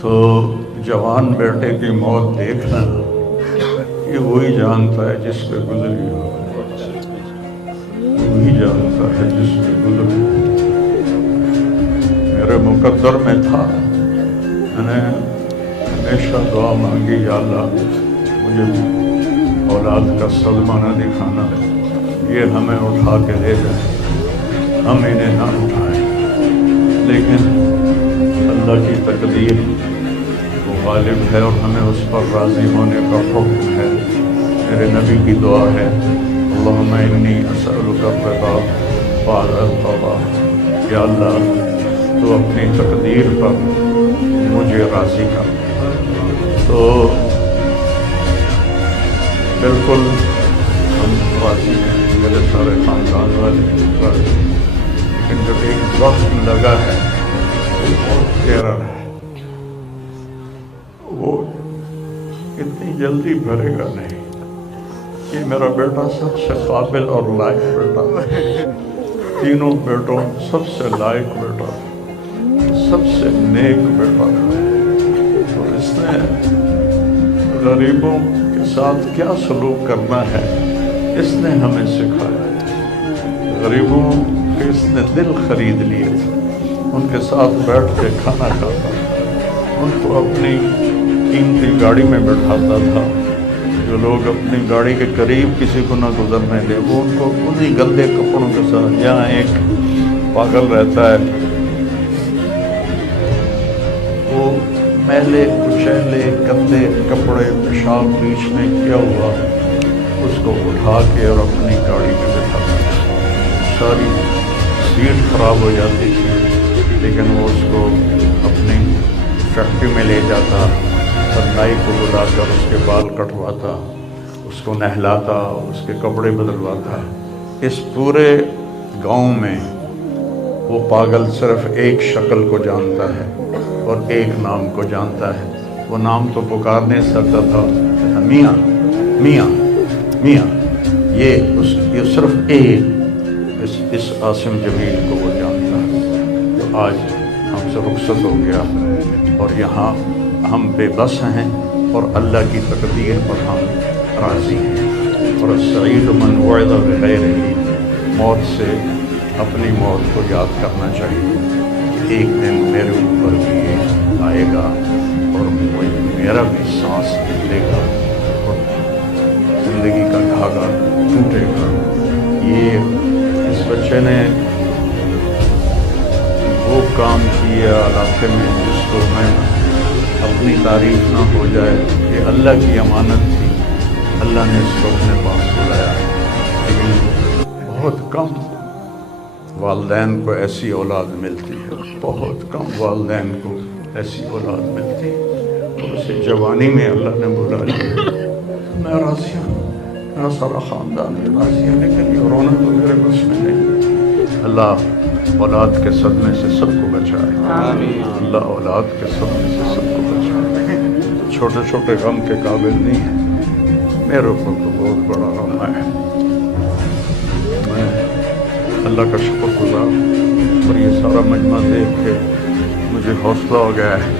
تو جوان بیٹے کی موت دیکھنا یہ وہی جانتا ہے جس پہ گزری ہو، وہی جانتا ہے جس پہ گزری ہو۔ میرے مقدر میں تھا، میں نے ہمیشہ دعا مانگی، یا اللہ مجھے اولاد کا صدمہ نہ دکھانا، یہ ہمیں اٹھا کے لے جائیں، ہم انہیں نہ اٹھائیں، لیکن اللہ کی تقدیر وہ غالب ہے اور ہمیں اس پر راضی ہونے کا حکم ہے۔ میرے نبی کی دعا ہے، اللہم انی اسألک الرضا بعد القضاء، یا اللہ تو اپنی تقدیر پر مجھے راضی کر۔ تو بالکل ہم راضی ہیں، میرے سارے خاندان والے راضی ہیں، لیکن جو ایک وقت لگا ہے وہ بہت گہرا ہے، وہ اتنی جلدی بھرے گا نہیں۔ یہ میرا بیٹا سب سے قابل اور لائق بیٹا ہے، تینوں بیٹوں سب سے لائق بیٹا، سب سے نیک بیٹا ہے، اور اس نے غریبوں کے ساتھ کیا سلوک کرنا ہے اس نے ہمیں سکھایا ہے۔ غریبوں کے اس نے دل خرید لیے تھے، ان کے ساتھ بیٹھ کے کھانا کھاتا تھا، ان کو اپنی قیمتی گاڑی میں بٹھاتا تھا، جو لوگ اپنی گاڑی کے قریب کسی کو نہ گزرنے دے، وہ ان کو انہی گندے کپڑوں کے ساتھ، جہاں ایک پاگل رہتا ہے وہ میلے کچیلے گندے کپڑے پیشاب بیچ میں کیا ہوا اس کو اٹھا کے اور اپنی گاڑی میں بٹھاتا تھا۔ ساری سیٹ خراب ہو جاتی تھی، لیکن وہ اس کو اپنی فیکٹری میں لے جاتا، نائی کو بلا کر اس کے بال کٹواتا، اس کو نہلاتا، اس کے کپڑے بدلواتا۔ اس پورے گاؤں میں وہ پاگل صرف ایک شکل کو جانتا ہے اور ایک نام کو جانتا ہے، وہ نام تو پکار نہیں سکتا تھا، میاں میاں میاں، یہ صرف ایک اس عاصم جمیل کو وہ جانتا ہے۔ تو آج ہم سے رخصت ہو گیا اور یہاں ہم بے بس ہیں اور اللہ کی تقدیر پر ہم راضی ہیں۔ اور السعید من وعد بغیرہ، موت سے اپنی موت کو یاد کرنا چاہیے کہ ایک دن میرے اوپر بھی یہ آئے گا اور میرا بھی سانس نکلے گا اور زندگی کا دھاگا ٹوٹے گا۔ یہ اس بچے نے وہ کام کیا علاقے میں جس کو میں اپنی تعریف نہ ہو جائے، یہ اللہ کی امانت تھی، اللہ نے اس کو اپنے پاس بلایا، لیکن بہت کم والدین کو ایسی اولاد ملتی ہے، بہت کم والدین کو ایسی اولاد ملتی ہے، اور اسے جوانی میں اللہ نے بلا لیا۔ میں راضی ہوں، میرا سارا خاندان بھی راضی ہے، لیکن یہ رونا تو میرے بس میں نہیں۔ اللہ اولاد کے صدمے سے سب کو بچائے، اللہ اولاد کے صدمے سے سب کو بچائے۔ چھوٹے چھوٹے غم کے قابل نہیں ہے، میرے اوپر تو بہت بڑا غم ہے۔ میں اللہ کا شکر گزار اور یہ سارا مجمع دیکھ کے مجھے حوصلہ ہو گیا ہے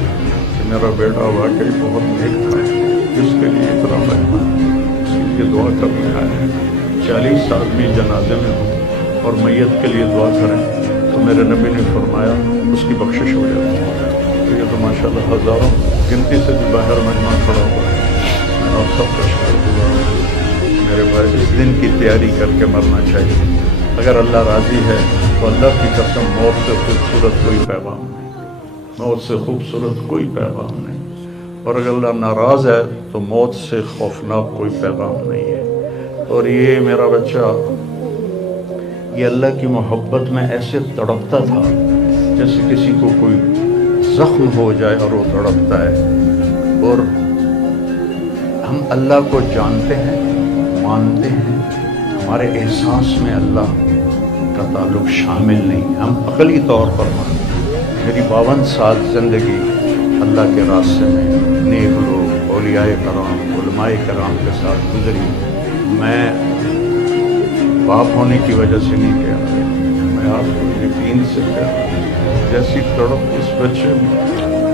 کہ میرا بیٹا واقعی بہت نیک تھا، جس کے لیے اتنا مجمع اس کے لیے دعا کرنے آئے ہیں۔ 40 آدمی جنازے میں ہوں اور میت کے لیے دعا کریں تو میرے نبی نے فرمایا اس کی بخشش ہو جاتی ہے۔ تو یہ تو ماشاءاللہ ہزاروں گنتی سے بھی باہر مجمع کھڑا ہوا ہے۔ میں آپ سب کا شکر گزار ہوں۔ میرے بھائی اس دن کی تیاری کر کے مرنا چاہیے۔ اگر اللہ راضی ہے تو اللہ کی قسم موت سے خوبصورت کوئی پیغام نہیں، موت سے خوبصورت کوئی پیغام نہیں، اور اگر اللہ ناراض ہے تو موت سے خوفناک کوئی پیغام نہیں ہے۔ اور یہ میرا بچہ یہ اللہ کی محبت میں ایسے تڑپتا تھا جیسے کسی کو کوئی زخم ہو جائے اور وہ تڑپتا ہے۔ اور ہم اللہ کو جانتے ہیں، مانتے ہیں، ہمارے احساس میں اللہ کا تعلق شامل نہیں، ہم عقلی طور پر مانتے ہیں۔ میری 52 سال زندگی اللہ کے راستے میں نیک لوگ، اولیاء کرام، علماء کرام کے ساتھ گزری۔ میں باپ ہونے کی وجہ سے نہیں کہہ رہا، میں آپ کو یقین سے کہہ رہا ہوں، جیسی تڑپ اس بچے میں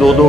2-2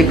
1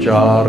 4